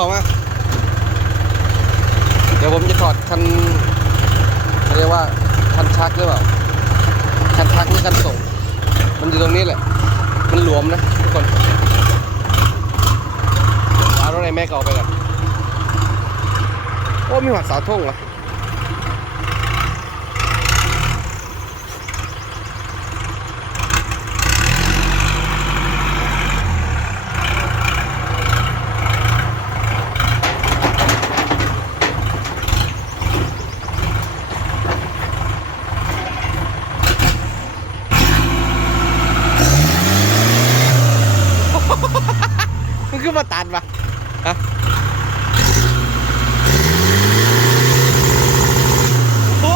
เขามาเดี๋ยวผมจะถอดคันเรียกว่าคันชักหรือเปล่าคันชักหรือคันส่ง มันอยู่ตรงนี้แหละ มันหลวมนะทุกคนเอารถในแม่เก่าไปก่อนโอ้มีหัดสาธงเหรอ มันคือมาตันปะฮะโอ้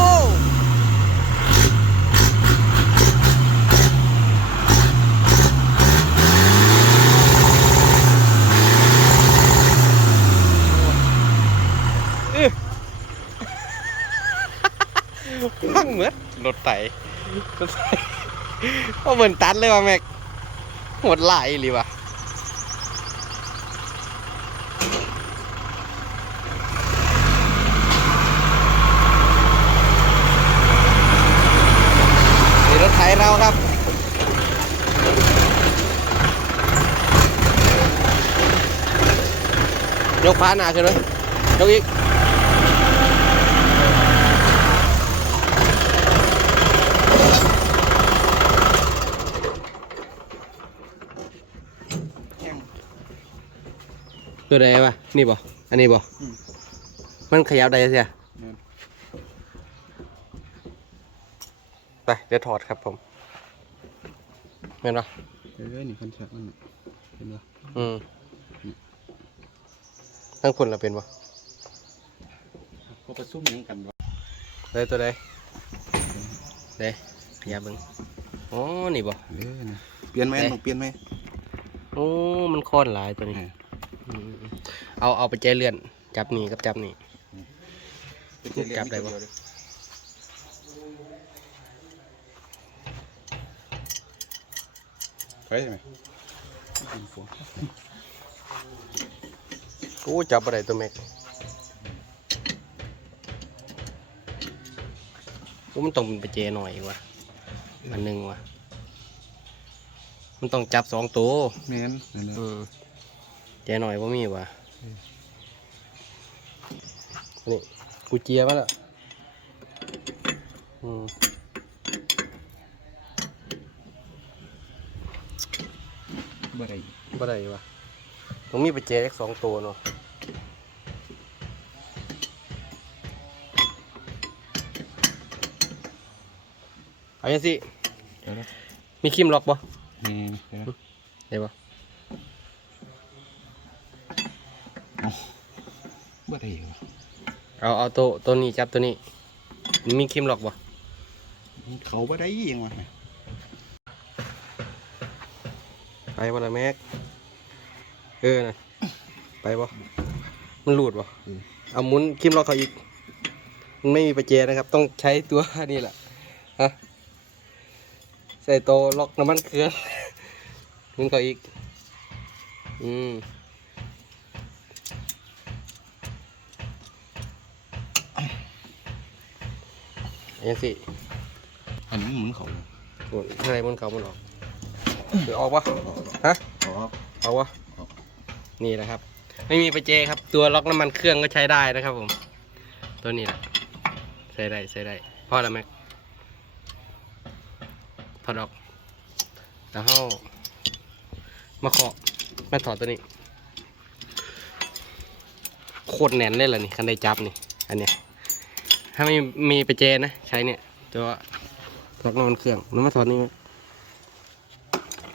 อื้อพังเหมือนรถไถรถไถโอ้เหมือนตันเลยว่ะแม็กหมดไหลายเลยวะ นี่รถไถเราครับ ยกพาหนาขึ้นเลยยกอีกตัวใดวะนี่บ่อันนี้บ่อืมมันขยับได้เสียอืมไปเดี๋ยวถอดครับผมเห็นปะเอ้ยนี่คันชักนั่นน่ะเห็นปะอืม ทั้งคุณเราเป็นปะเขาประซุ่มยังกันวะได้ตัวใดได้ขยับเบิ้งอ๋อนี่บ่เอ้ยนี่เปลี่ยนไหมเอ๊ะต้องเปลี่ยนไหมโอ้มันค้อนหลายตัวนี้เอออืมเอาเอาไปใจเลื่อน จับนี่กับจับนี่จับได้ปะไปใช่ไหม โอ้จับอะไรตัวแม็กโอ้มันต้องเป็นไปเจหน่อยว่ะอันหนึ่งว่ะมันต้องจับสองตัวแม่นนั่นแหละอืมเจหน่อยว่ามีว่ะนี่กูเจียมาแล้วอืมบ่ได้บ่ได้ว่ะ ต้องมีไปเจอีกสองตัวเนาะเอาอย่างสิเดี๋ยวนะมีคิมล็อกบ่แม่นเดี๋ยวนะเดี๋ยวบ่บ่ได้วะเอาเอาตัวตัวนี้จับตัวนี้ มีคิมล็อกบ่เขาบ่ได้ยังวะแม่ไปบ่ละแม็ก เออนะไปบ่มันหลุดบ่เอาหมุนคิมล็อกเขาอีก มันไม่มีประแจนะครับ ต้องใช้ตัวนี่แหละฮะใส่ตัวล็อกน้ำมันเครื่องหมุนเขาอีก อืมยังสิอันนี้หมุนเขาหมุนอะไรหมุนเขาหมุนออกเดี๋ยวออกปะฮะอ๋อเอาวะ นี่นะครับ ไม่มีประแจครับ ตัวล็อกน้ำมันเครื่องก็ใช้ได้นะครับผม ตัวนี้แหละใช้ได้ใช้ได้พอแล้วแม็กถอดออกแล้วเข้ามาเคาะมาถอดตัวนี้ โคตรแน่นเลยล่ะนี่คันได้จับนี่ อันเนี้ย ถ้าไม่มีประแจนะ ใช้เนี่ย ตัวล็อกน้ำมันเครื่องแล้วมาถอดนี่ไหม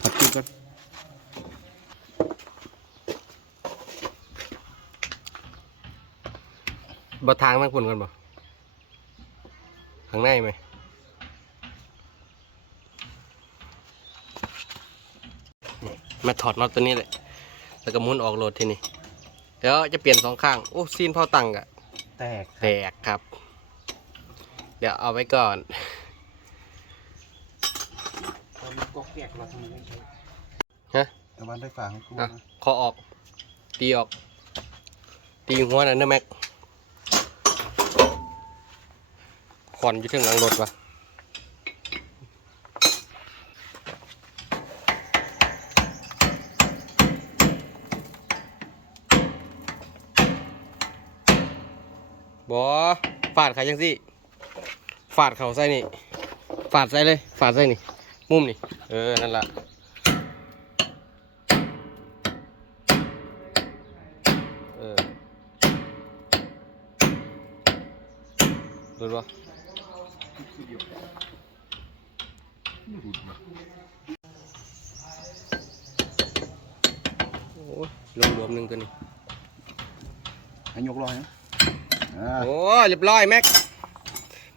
ถอดกิ๊กก่อน บทางทั้งคุณกันบ่ทางในไหมนี่มาถอดน็อตตัวนี้เลยแล้วก็หมุนออกโหลดทีนี้เดี๋ยวจะเปลี่ยนสองข้าง โอ้ซีนเผาตังกะแตกแตกครับ เดี๋ยวเอาไว้ก่อนตอนก็แกกเราทำไมไม่ใช้ฮะแต่วันได้ฝาของกูอะนะคอออก ตีออก ตีหัวนั่นนะแม็ก ขอนอยู่ถึงหลังรถวะบอฟาดขายังสิฟาดเขาใส่นี่ฟาดใส่เลยฟาดใส่นี่ มุมนี่ เออ นั่นละเออดูดวะ โอ้ยรวมๆหนึ่งตัวนี้ให้ยกร้อยนะอ่าโอ้ยเรียบร้อยแม็ก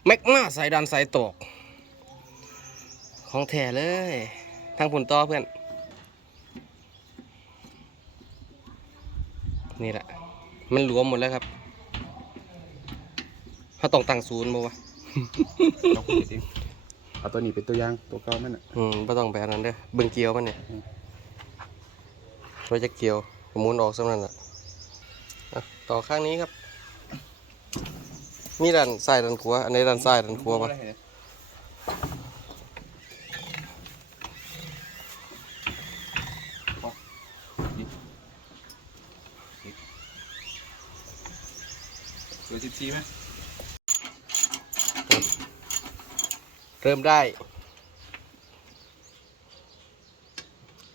แม็กมาใส่ดันใส่ตก ของแท้เลยทั้งผุนต่อเพื่อน นี่แหละ มันรวมหมดแล้วครับเขาต้องตั้งศูนย์บ่วะ เราคุยกันเองเอาตัวนี้เป็นตัวอย่างตัวเก่ามันอะอืมไม่ต้องแบบนั้นเด้อเบิ่งเกียวมันเนี่ยอืมเราจะเกียวหมุนออกสำนั้นแหละอะต่อข้างนี้ครับ มีด้านซ้ายด้านขวาอันนี้ด้านซ้ายด้านขวาปะตัวสิบสี่ไหม เริ่มได้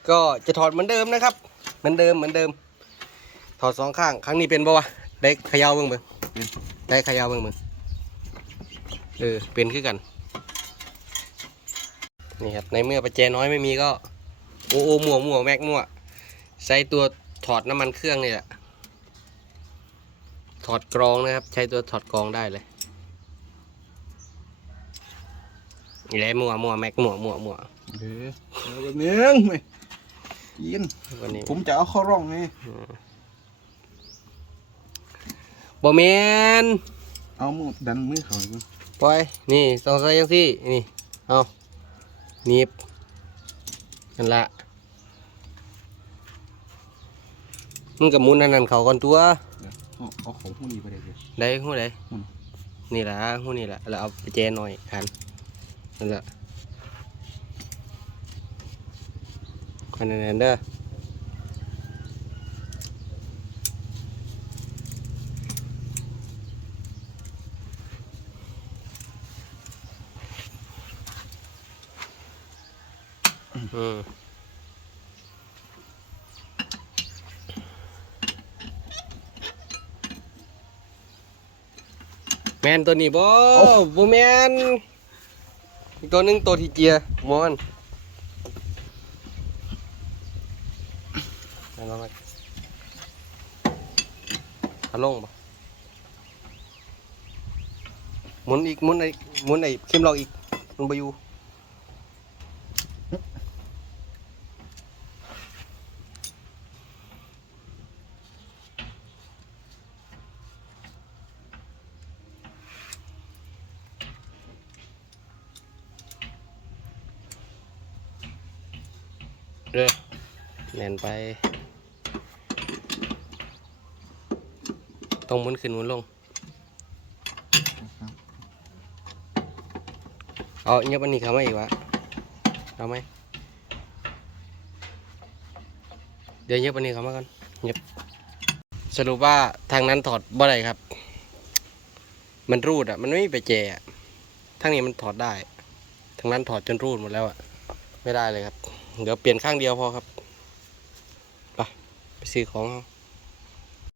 ก็จะถอดเหมือนเดิมนะครับ เหมือนเดิมเหมือนเดิม ถอดสองข้าง ครั้งนี้เป็นปะวะได้ขยาวเบิ่งเบิ่งได้ขยาวเบิ่งเบิ่งเออเป็นคือกันนี่ครับในเมื่อประแจน้อยไม่มีก็โอโอหมัวมัวแม็กมั่วใช้ตัวถอดน้ำมันเครื่องนี่แหละถอดกรองนะครับ ใช้ตัวถอดกรองได้เลย นี่แหละมั่วมั่วแม็กมั่วมั่วมั่วเด้อเอาแบบนึงไม่ยินวันนี้ผมจะเอาเข้าร่องไงบอแมนเอามือดันมือเขาอีกปล่อยนี่ต้องใส่ยังสินี่เอาหนีบนั่นละมึงกับมุนนั่นนั่นเขาก่อนตัวเอาเอาของพวกนี้ไปเลยเดี๋ยวได้หูได้อืมนี่ละหูนี่ละแล้วเอาไปแจหน่อยอัน นั่นละอันนั้นเด้ออืมแมนตัวนี้บ่บ่แมน อีกตัวนึงตัวทีเจียมอนเอาลองมาเอาลงปะหมุนอีกหมุนไอ้หมุนไอ้เข้มเราอีกมันบ่อยู่ เด้อแน่นไป ต้องมุนขึ้นมุนลง เอาเงียบอันนี้เขาไมาอีกวะเอาไหมเดี๋ยวเงียบอันนี้เขามาก่อนเงียบสรุปว่าทางนั้นถอดบ่ได้ครับ มันรูดอะ มันไม่มีไปแจอะทางนี้มันถอดได้ ทางนั้นถอดจนรูดหมดแล้วอะ ไม่ได้เลยครับ เดี๋ยวเปลี่ยนข้างเดียวพอครับ ไป ไปซื้อของ